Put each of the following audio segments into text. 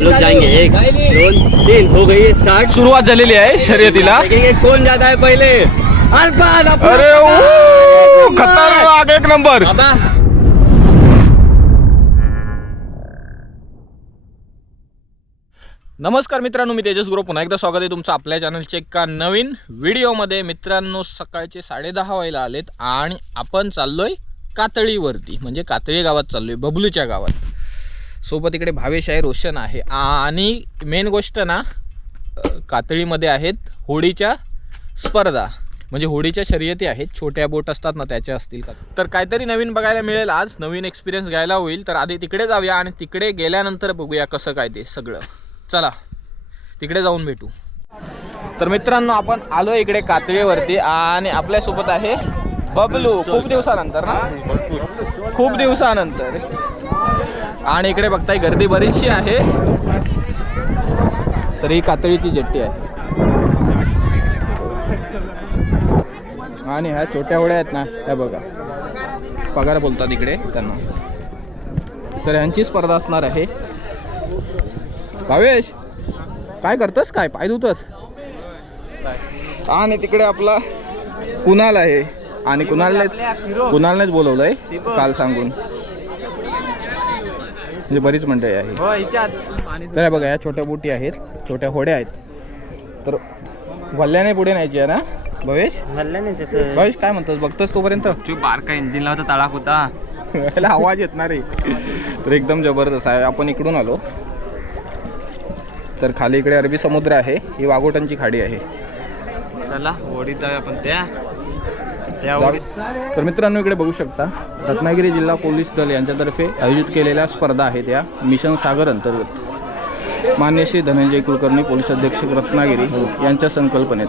लोग जाएंगे एक दोन तीन हो गई स्टार्ट सुरुवात झालेली आहे शर्यतीला। देखेंगे कौन जाता है पहले? अपना अरे ओ, खतरनाक एक नंबर। बाबा। नमस्कार मित्रांनो मी तेजस गुरु पुन्हा एकदा स्वागत आहे तुमचं आपल्या चॅनलच्या एका नवीन व्हिडिओमध्ये मित्रांनो सकाळचे साडेदहा व्हायला आलेत आणि आपण चाललोय कातळीवरती. म्हणजे कातळी गावात चाललोय बबलूच्या गावात. सोबत इकडे भावेश आहे रोशन आहे. आणि मेन गोष्ट ना कातळीमध्ये आहेत होडीच्या स्पर्धा. म्हणजे होडीच्या शर्यती आहेत. छोट्या बोट असतात ना त्याच्या असतील का? तर काहीतरी नवीन बघायला मिळेल आज. नवीन एक्सपिरियन्स घ्यायला होईल. तर आधी तिकडे जाऊया आणि तिकडे गेल्यानंतर बघूया कसं काय ते सगळं. चला तिकडे जाऊन भेटू. तर मित्रांनो आपण आलो इकडे कातळीवरती आणि आपल्यासोबत आहे बबलू. खूप दिवसानंतर ना? खूप दिवसानंतर. आणि इकडे बघताय गर्दी बरीचशी आहे. तर ही कातळीची जेट्टी आहे. आणि ह्या छोट्या होड्या आहेत ना ह्या बघा. पगार बोलतात इकडे त्यांना. तर ह्यांची स्पर्धा असणार आहे. भावेश काय करतस काय? पाय धुतस? आणि तिकडे आपला कुणाल आहे. आणि कुणालनेच कुणालनेच बोलवलंय काल सांगून. म्हणजे बरीच मंडळी आहे. तर हे बघा या छोट्या बोटी आहेत छोट्या होड्या आहेत. तर वल्ल्याने पुढे न्यायची आहे ना भवेश? भवेश काय म्हणतोस? बघतोस तोपर्यंत? बारका इंजिन लावता तळाक होता. याला आवाज येत ना रे तर एकदम जबरदस्त आहे. आपण इकडून आलो. तर खाली इकडे अरबी समुद्र आहे. ही वाघोटांची खाडी आहे. चला ओढीत जाऊया आपण त्या. तर मित्रांनो इकडे बघू शकता रत्नागिरी जिल्हा पोलीस दल यांच्यातर्फे आयोजित केलेल्या स्पर्धा आहेत या मिशन सागर अंतर्गत. मान्य श्री धनंजय कुलकर्णी पोलीस अधीक्षक रत्नागिरी यांच्या संकल्पनेत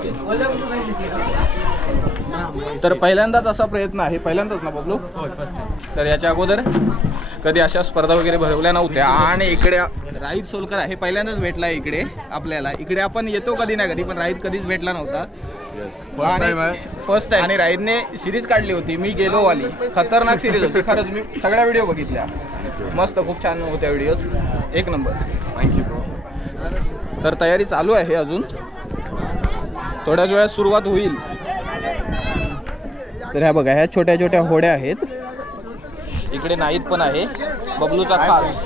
तर पहिल्यांदाच असा प्रयत्न आहे. पहिल्यांदाच ना बबलू? तर याच्या अगोदर कधी अशा स्पर्धा वगैरे भरवल्या नव्हत्या. आणि इकडे राईत सोलकर आहे. पहिल्यांदाच भेटला इकडे आपल्याला. इकडे आपण येतो कधी ना कधी पण राईत कधीच भेटला नव्हता. फर्स्ट टाइम आणि राईदने सिरीज काढली होती. मी गेलो वाली खतरनाक सिरीज होती. खरंच मी सगळ्या व्हिडिओ बघितल्या. मस्त खूप छान होत्या व्हिडिओज एक नंबर तर तयारी चालू आहे अजून. थोड्याच वेळात सुरुवात होईल. तर ह्या बघा ह्या छोट्या छोट्या होड्या आहेत. इकडे नाहीत पण आहे. बबलूचा खास.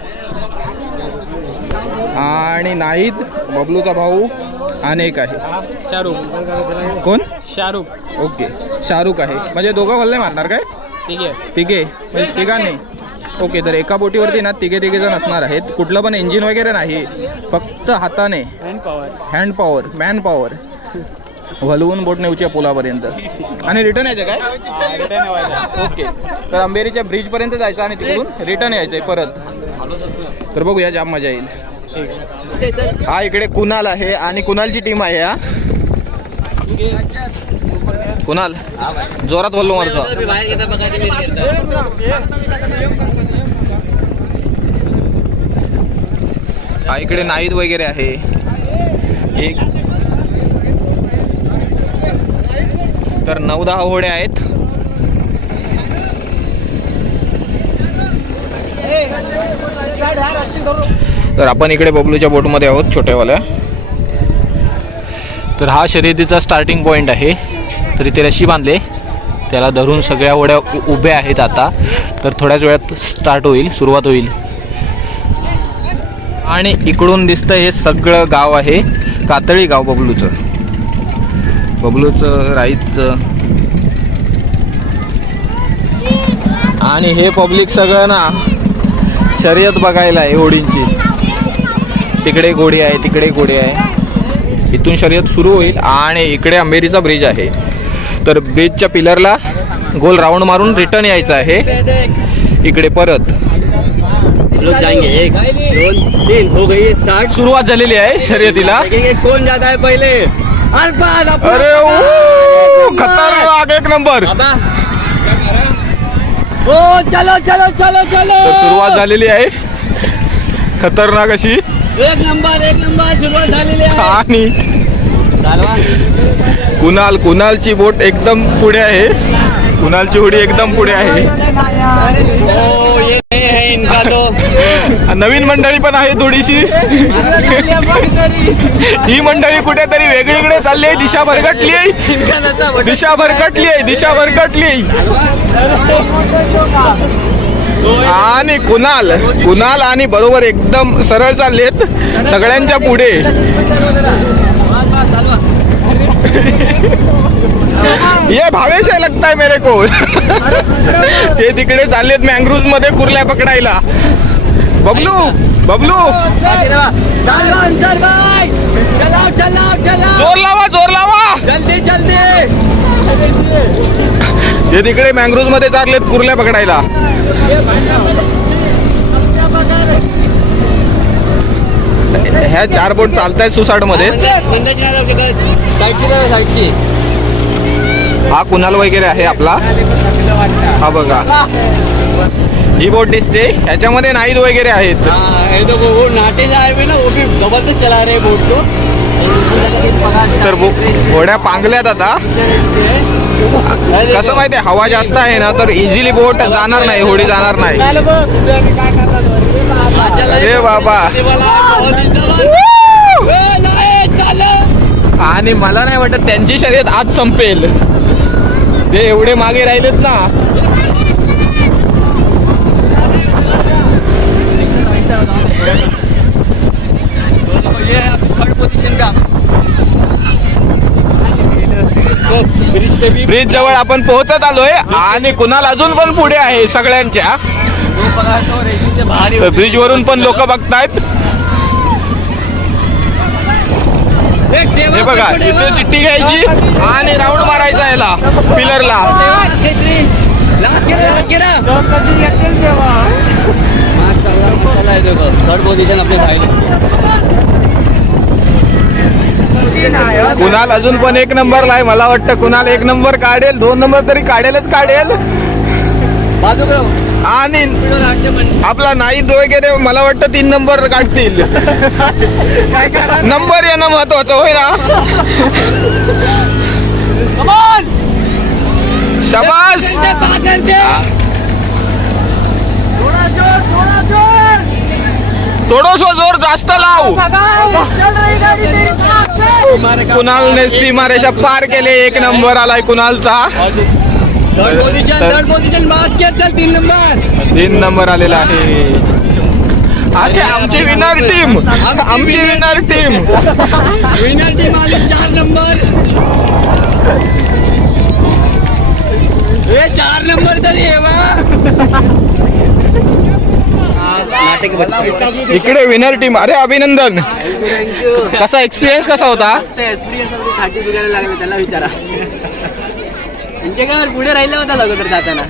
आणि नाहीत बबलूचा भाऊ. एक आहे. शाहरुख. कोण? शाहरुख. ओके. शाहरुख आहे. म्हणजे दोघं वल्ले मारणार काय? ठीक आहे तिघे. म्हणजे तिघांनी. ओके तर एका बोटीवरती ना तिघे तिघे जण असणार आहेत. कुठलं पण इंजिन वगैरे नाही. फक्त हाताने. Hand power hand power man power हलवून बोट नेऊच्या पुलापर्यंत. आणि रिटर्न यायचं काय? Return okay. तर अंबेरीच्या ब्रिजपर्यंत जायचं आणि तिकडून रिटर्न यायचंय परत. तर बघूया जाम मजा येईल. हा इकडे कुणाल आहे आणि कुणालची टीम आहे हा कुणाल जोरात बोललो मारतो हा इकडे नाईद वगैरे आहे एक तर नऊ दहा होडे आहेत तर आपण इकडे बबलूच्या बोटमध्ये आहोत छोट्यावाल्या. तर हा शर्यतीचा स्टार्टिंग पॉईंट आहे. तर इथे रशी बांधले. त्याला धरून सगळ्या ओढ्या उ- उभ्या आहेत आता. तर थोड्याच वेळात स्टार्ट होईल सुरुवात होईल. आणि इकडून दिसतं हे सगळं गाव आहे कातळी गाव बबलूचं. बबलूचं राईतचं. आणि हे पब्लिक सगळं ना शर्यत बघायला आहे होडींची. तिकडे घोडी आहे तिकडे घोडी आहे. इथून शर्यत सुरू होईल आणि इकडे अंबेरीचा ब्रिज आहे. तर ब्रिजच्या पिलरला गोल राऊंड मारून रिटर्न यायचं आहे. इकडे परत. लोग जाएंगे एक दोन तीन हो गई स्टार्ट सुरुवात झालेली आहे शर्यतीला. कौन जाता है पहले. अरे खतरनाक एक नंबर. ओ चलो चलो चलो चलो. सुरुवात झालेली आहे. खतरनाक अशी. एक नंबर एक नंबर सुरुवात झालेली आहे. आणि चालवा. कुणाल कुणालची बोट एकदम पुढे आहे. कुणालची होडी एकदम पुढे आहे. ओ ये है इनका तो. नवीन मंडळी पण आहे थोडीशी. ही मंडळी कुठेतरी वेगळीकडे चालली आहे दिशा भरकटली आहे. दिशा भरकटली आहे दिशा भरकटली आणि कुणाल कुणाल आणि बरोबर एकदम सरळ चाललेत सगळ्यांच्या पुढे. ये भावेश लगताय मेरे को ते तिकडे चाललेत मँग्रुजमध्ये कुर्ल्या पकडायला. बबलू बबलू. जोर लावा जोर लावा. जल्दी जल्दी ते तिकडे मँग्रुजमध्ये चाललेत कुर्ल्या पकडायला. ह्या चार बोट चालतायत सुसाटमध्ये. बंदाची नाही जाऊ शकत साईडची जाऊ साईडची हा कुणाल वगैरे आहे आपला? हा बघा. ही बोट दिसते. ह्याच्यामध्ये नाईद वगैरे आहेत. तर घोड्या पांगल्यात आता. कसं माहितीये हवा जास्त आहे ना तर इझिली बोट जाणार नाही होडी जाणार नाही हे बाबा आणि मला नाही वाटत त्यांची शर्यत आज संपेल ते एवढे मागे राहिलेत ना पोझिशन का ब्रिज ब्रिज जवळ आपण पोहोचत आलोय आणि कुणाल अजून पण पुढे आहे सगळ्यांच्या. ब्रिज वरून पण लोक बघतायत. हे बघा इथे चिठ्ठी घ्यायची आणि राऊंड मारायचा याला पिलरला थर्ड कुणाल अजून पण एक नंबरला आहे मला वाटतं कुणाल एक नंबर काढेल दोन नंबर तरी काढेलच काढेल. आणि आपला नाईद वगैरे मला वाटतं तीन नंबर काढतील. नंबर येणं महत्वाचं होय ना? शबास! थोडस जोर जास्त लाव. कुणालने सीमारेषा पार केले एक नंबर आलाय कुणालचा. तीन नंबर तीन नंबर आलेला आहे. अरे आमची विनर टीम आमची विनर टीम विनर टीम आली चार नंबर हे चार नंबर तरी आहे वा नाटक बच्चा इकडे विनर टीम अरे अभिनंदन. कसा एक्सपिरियन्स कसा होता? एक्सपिरियन्स खाटी दुखायला लागले त्याला विचारा. त्यांच्याकडे पुढे राहिला होता अगोदर जाताना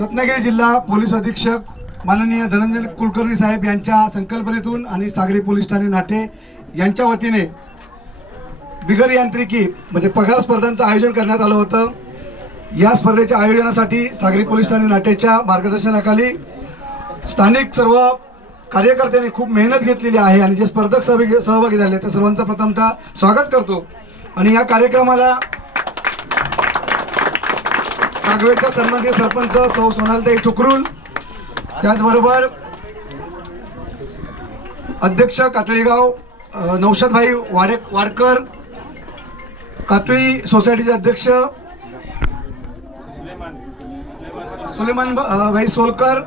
रत्नागिरी जिल्हा पोलीस अधीक्षक माननीय धनंजय कुलकर्णी साहेब यांच्या संकल्पनेतून आणि सागरी पोलीस ठाणे नाटे यांच्या वतीने बिगर यांत्रिकी म्हणजे पगार स्पर्धांचं आयोजन करण्यात आलं होतं. या स्पर्धेच्या आयोजनासाठी सागरी पोलीस ठाणे नाट्याच्या मार्गदर्शनाखाली स्थानिक सर्व कार्यकर्त्यांनी खूप मेहनत घेतलेली आहे आणि जे स्पर्धक सहभागी सहभागी झाले त्या सर्वांचं प्रथमतः स्वागत करतो. आणि या कार्यक्रमाला सागवेच्या सन्माननीय सरपंच सौ सोनालताई ठुकरुल त्याचबरोबर अध्यक्ष कातळीगाव नौशदभाई नौशादभाई वाडे वाडकर कातळी सोसायटीचे अध्यक्ष सुलेमान भाई सोलकर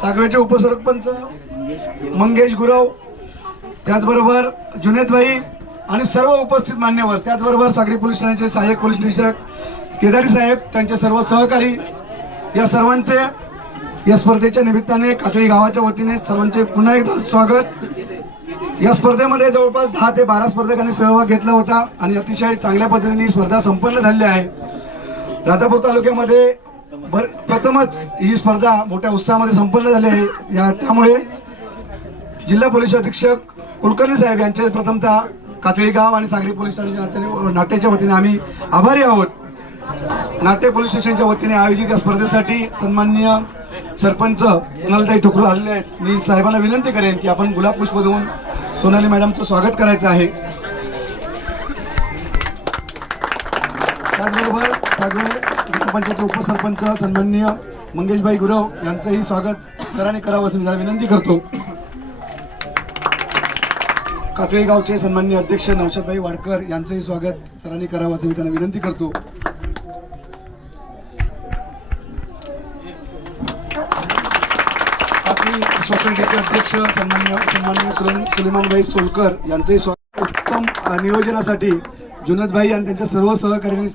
सागवेचे उपसरपंच मंगेश गुरव त्याचबरोबर जुनेदबाई आणि सर्व उपस्थित मान्यवर त्याचबरोबर सागरी पोलीस ठाण्याचे सहाय्यक पोलीस निरीक्षक केदारी साहेब त्यांचे सर्व सहकारी या सर्वांचे या स्पर्धेच्या निमित्ताने कातळी गावाच्या वतीने सर्वांचे पुन्हा एकदा स्वागत. या स्पर्धेमध्ये जवळपास दहा ते बारा स्पर्धकांनी सहभाग घेतला होता आणि अतिशय चांगल्या पद्धतीने स्पर्धा संपन्न झालेली आहे. राजापूर तालुक्यामध्ये भर प्रथमच ही स्पर्धा मोठ्या उत्साहामध्ये संपन्न झाली आहे. या त्यामुळे जिल्हा पोलीस अधीक्षक कुलकर्णी साहेब यांचे प्रथमतः कातळी गाव आणि सागरी पोलीस ठाण्याच्या नात्याने नाट्याच्या वतीने आम्ही आभारी आहोत. नाट्य पोलीस स्टेशनच्या वतीने आयोजित या स्पर्धेसाठी सन्माननीय सरपंच कुणालताई ठोकरू आलेले आहेत. मी साहेबांना विनंती करेन की आपण गुलाब पुष्प देऊन सोनाली मॅडमचं स्वागत करायचं आहे. त्याचबरोबर ग्रामपंचायतचे उपसरपंच सन्माननीय मंगेशभाई गुरव यांचंही स्वागत सरांनी करावं असं मी विनंती करतो. कातळी गावचे सन्माननीय अध्यक्ष नौशादभाई वाडकर यांचंही स्वागत सरांनी करावं असं मी त्यांना विनंती करतो. कातळी सोसायटीचे अध्यक्ष सन्मान्य सन्मान्य सुलेमानभाई सोलकर यांचंही स्वागत. उत्तम नियोजनासाठी जुनदभाई आणि त्यांच्या सर्व सहकार्यांनी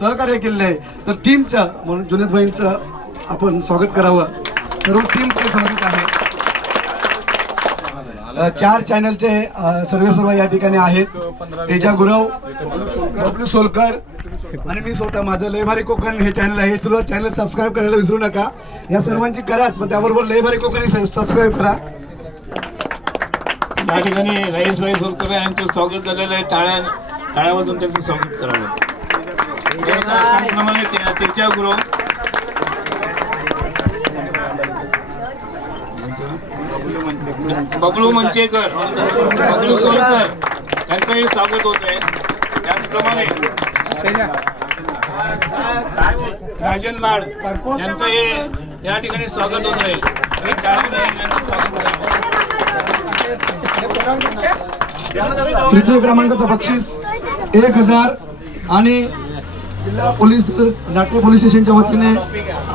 सहकार्य केलेलं आहे. तर टीमचं म्हणून जुनदभाईंचं आपण स्वागत करावं. सर्व टीमचं स्वागत आहे. चार चॅनलचे सर्वे सर्व या ठिकाणी आहेत. तेजा गुरव डब्ल्यू सोलकर आणि मी स्वतः माझं लय भारी कोकण हे चॅनल आहे. सर्व चॅनल सबस्क्राईब करायला विसरू नका. या सर्वांची कराच पण त्याबरोबर लय भारी कोकणी सबस्क्राईब करा. या ठिकाणी रईसभाई सोलकर यांचं स्वागत झालेलं आहे. टाळ्या टाळ्या त्यांचं स्वागत करावं. त्याचप्रमाणे गुरु बबलू मंचेकर बबलू सोलकर यांचंही स्वागत होत आहे. त्याचप्रमाणे राजन लाड यांचं हे या ठिकाणी स्वागत होत आहे. तृतीय क्रमांकाचं बक्षीस एक हजार आणि जिल्हा पोलीस नाट्य पोलीस स्टेशनच्या वतीने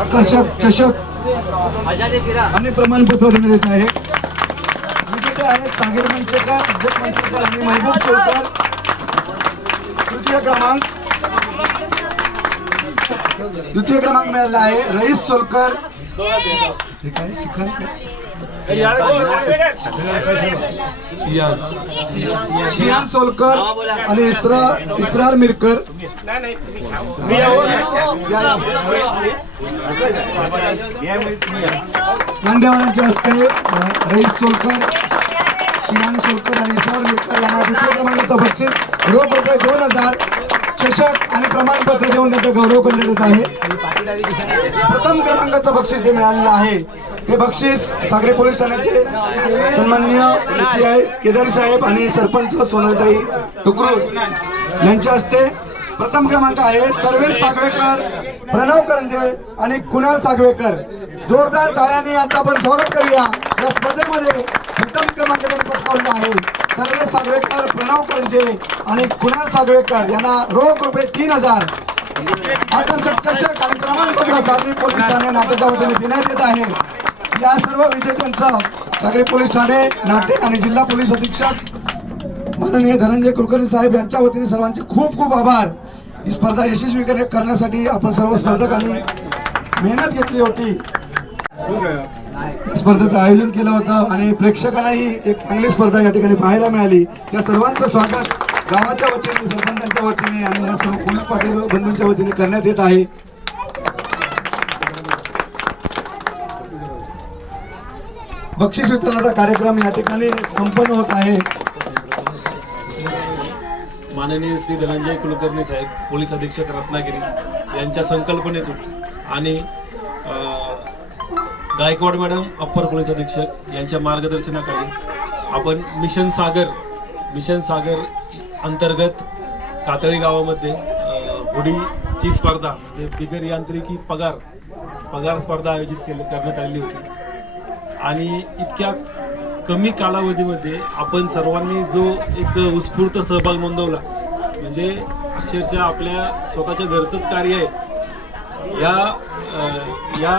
आकर्षक चषक आणि प्रमाणपत्र देण्यात येत आहे. विजेते आहेत सागर मंचेकर अध्यक्ष मंचेकर आणि महबूब सोलकर तृतीय क्रमांक. द्वितीय क्रमांक मिळाला आहे रईस सोलकर. हे काय शिकाल काय? शियान सोलकर आणि इस्रा इस्रार मिरकर. मान्यवरांच्या हस्ते रईस सोलकर शियान सोलकर आणि इस्रार मिरकर यांना दुसऱ्या क्रमांकाचं बक्षीस रोख रुपये दोन हजार चषक आणि प्रमाणपत्र देऊन त्यांचा गौरव करण्यात येत आहे. प्रथम क्रमांकाचं बक्षीस जे मिळालेलं आहे हे बक्षीस सागरी पोलीस ठाण्याचे सन्माननीय पी केदार साहेब आणि सरपंच सोनलताई टुकरू यांच्या हस्ते प्रथम क्रमांक आहे सर्वेश सागवेकर प्रणव करंजे आणि कुणाल सागवेकर. जोरदार टाळ्याने यांचं आपण स्वागत करूया. या स्पर्धेमध्ये प्रथम क्रमांक त्यांनी आहे. सर्वेश सागवेकर प्रणव करंजे आणि कुणाल सागवेकर. यांना रोख रुपये तीन हजार. आकर्षक चषक आणि प्रमाणपत्र सागरी पोलीस ठाणे नाटकामध्ये देण्यात येत आहे. या सर्व विजेत्यांचा सागरी पोलीस ठाणे नाटे आणि जिल्हा पोलीस अधीक्षक माननीय धनंजय कुलकर्णी साहेब यांच्या वतीने सर्वांचे खूप खूप आभार. ही स्पर्धा यशस्वी करण्यासाठी आपण सर्व स्पर्धकांनी मेहनत घेतली होती. स्पर्धेचं आयोजन केलं होतं आणि प्रेक्षकांनाही एक चांगली स्पर्धा या ठिकाणी पाहायला मिळाली. या सर्वांचं स्वागत गावाच्या वतीने सरपंचांच्या वतीने आणि या सर्व पोलीस पाटील बंधूंच्या वतीने करण्यात येत आहे. बक्षीस वितरणाचा कार्यक्रम या ठिकाणी संपन्न होत आहे. माननीय श्री धनंजय कुलकर्णी साहेब पोलीस अधीक्षक रत्नागिरी यांच्या संकल्पनेतून आणि गायकवाड मॅडम अप्पर पोलीस अधीक्षक यांच्या मार्गदर्शनाखाली आपण मिशन सागर मिशन सागर अंतर्गत कातळी गावामध्ये अ, होडीची स्पर्धा म्हणजे बिगर यांत्रिकी पगार पगार स्पर्धा आयोजित केली करण्यात आलेली होती. आणि इतक्या कमी कालावधीमध्ये आपण सर्वांनी जो एक उत्स्फूर्त सहभाग नोंदवला म्हणजे अक्षरशः आपल्या स्वतःच्या घरचंच कार्य आहे. या या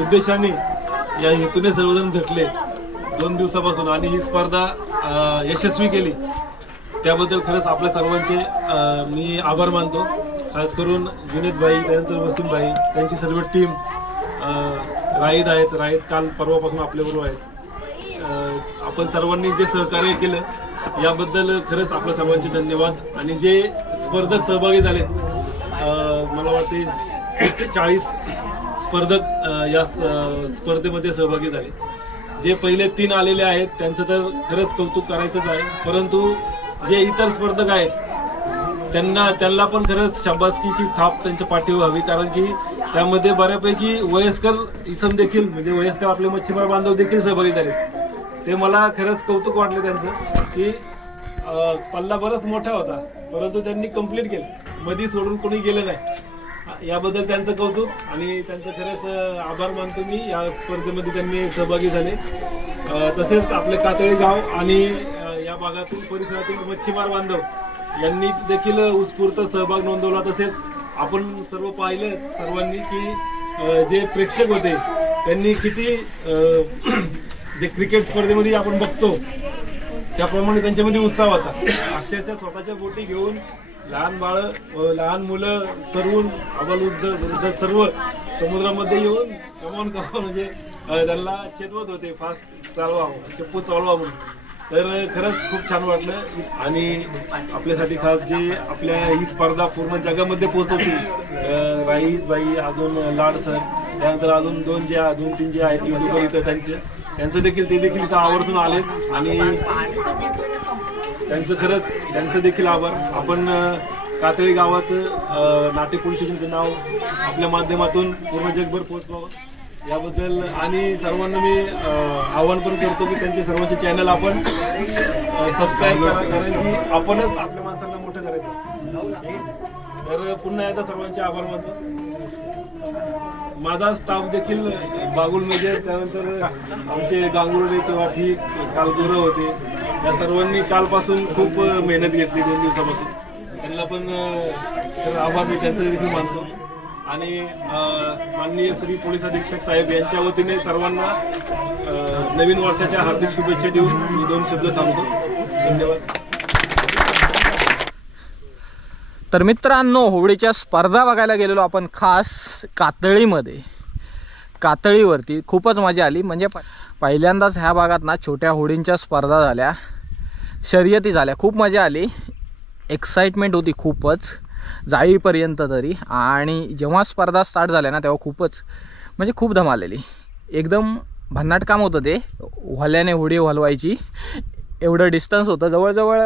उद्देशाने या हेतूने सर्वजण झटले. दोन दिवसापासून आणि ही स्पर्धा यशस्वी केली. त्याबद्दल खरंच आपल्या सर्वांचे मी आभार मानतो. खास करून जुनेद भाई त्यानंतर वसीम भाई त्यांची सर्व टीम राईद आहेत. राईद काल परवापासून आपल्याबरोबर आहेत. आपण सर्वांनी जे सहकार्य केलं याबद्दल खरंच आपल्या सर्वांचे धन्यवाद. आणि जे स्पर्धक सहभागी झालेत मला वाटते तीस ते चाळीस स्पर्धक या स- स्पर्धेमध्ये सहभागी झाले. जे पहिले तीन आलेले आहेत त्यांचं तर खरंच कौतुक करायचंच आहे. परंतु जे इतर स्पर्धक आहेत त्यांना त्यांना पण खरंच शाबासकीची थाप त्यांच्या पाठीवर हवी. कारण की त्यामध्ये बऱ्यापैकी वयस्कर इसम देखील म्हणजे वयस्कर आपले मच्छीमार बांधव देखील सहभागी झाले. ते मला खरंच कौतुक वाटलं त्यांचं की पल्ला बराच मोठा होता परंतु त्यांनी कंप्लीट केलं. मधी सोडून कोणी गेलं नाही. याबद्दल त्यांचं कौतुक आणि त्यांचं खरंच आभार मानतो मी. या स्पर्धेमध्ये त्यांनी सहभागी झाले. तसेच आपले कातळी गाव आणि या भागातील परिसरातील मच्छीमार बांधव यांनी देखील उत्स्फूर्त सहभाग नोंदवला तसेच आपण सर्व पाहिलं सर्वांनी की जे प्रेक्षक होते त्यांनी किती जे क्रिकेट स्पर्धेमध्ये आपण बघतो त्याप्रमाणे त्यांच्यामध्ये उत्साह होता. अक्षरशः स्वतःच्या बोटी घेऊन लहान बाळ लहान मुलं तरुण अबालवृद्ध वृद्ध सर्व समुद्रामध्ये येऊन कमावून कमावून म्हणजे त्यांना चेतवत होते फास्ट चालवा चप्पू चालवा म्हणून. तर खरंच खूप छान वाटलं. आणि आपल्यासाठी खास जे आपल्या ही स्पर्धा पूर्ण जगामध्ये पोहोचवतील राहीत बाई अजून लाड सर त्यानंतर अजून दोन जे दोन तीन जे आहेत युट्यूबर इथं त्यांचे त्यांचं देखील ते देखील इथं आवर्जून आलेत. आणि त्यांचं खरंच त्यांचं देखील आभार. आपण कातळी गावाचं अं, नाटे पोलीस स्टेशनचं नाव आपल्या माध्यमातून पूर्ण जगभर पोहोचवावं. याबद्दल आणि सर्वांना मी अं, आवाहन पण करतो की त्यांचे सर्वांचे चॅनल आपण सबस्क्राईब करा कारण की आपणच आपल्या माणसांना मोठं करायचं तर पुन्हा एकदा सर्वांचे आभार मानतो. माझा स्टाफ देखील बागुल म्हणजे त्यानंतर आमचे गांगुर्डे किंवा ठीक काल होते. या सर्वांनी कालपासून खूप मेहनत घेतली दोन दिवसापासून. त्यांना पण आभार मी त्यांचं देखील मानतो. आणि माननीय श्री पोलीस अधीक्षक साहेब यांच्या वतीने सर्वांना नवीन वर्षाच्या हार्दिक शुभेच्छा देऊन मी दोन शब्द थांबतो. धन्यवाद. तर मित्रांनो होळीच्या स्पर्धा बघायला गेलेलो आपण खास कातळीमध्ये. कातळीवरती खूपच मजा आली. म्हणजे प- पहिल्यांदाच ह्या भागात ना छोट्या होळींच्या स्पर्धा झाल्या. शर्यती झाल्या. खूप मजा आली. एक्साइटमेंट होती खूपच. जाईपर्यंत तरी. आणि जेव्हा स्पर्धा स्टार्ट झाल्या ना तेव्हा खूपच म्हणजे खूप धमालेली एकदम भन्नाट काम होतं ते. व्हल्याने होडी हलवायची एवढं डिस्टन्स होतं. जवळजवळ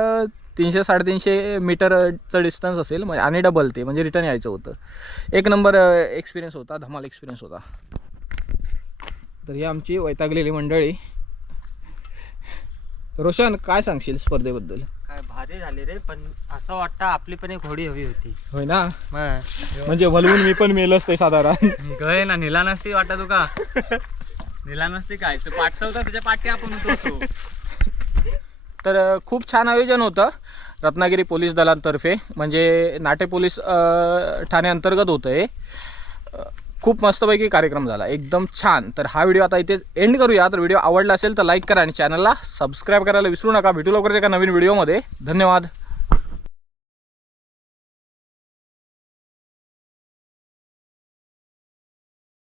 तीनशे साडेतीनशे मीटरचं डिस्टन्स असेल म्हणजे आणि डबल ते म्हणजे रिटर्न यायचं होतं. एक नंबर एक्सपिरियन्स होता धमाल एक्सपिरियन्स होता. तर ही आमची वैतागलेली मंडळी. रोशन काय सांगशील स्पर्धेबद्दल? काय भारी झाली रे पण असं वाटतं आपली पण एक होडी हवी होती. होय ना? म्हणजे भलवून मी पण मेलच ते साधारण. गय ना निला नसती वाटत तुका? निला नसती काय? तर पाठवता त्याच्या पाठी आपण उतरतो तर खूप छान आयोजन होतं रत्नागिरी पोलीस दलांतर्फे. म्हणजे नाटे पोलीस ठाणे अंतर्गत होतं हे. खूप मस्तपैकी कार्यक्रम झाला. एकदम छान. तर हा व्हिडिओ आता इथे एंड करूया. तर व्हिडिओ आवडला असेल तर लाईक करा आणि चॅनलला सबस्क्राईब करायला विसरू नका. भेटू लवकरच एका नवीन व्हिडिओमध्ये धन्यवाद.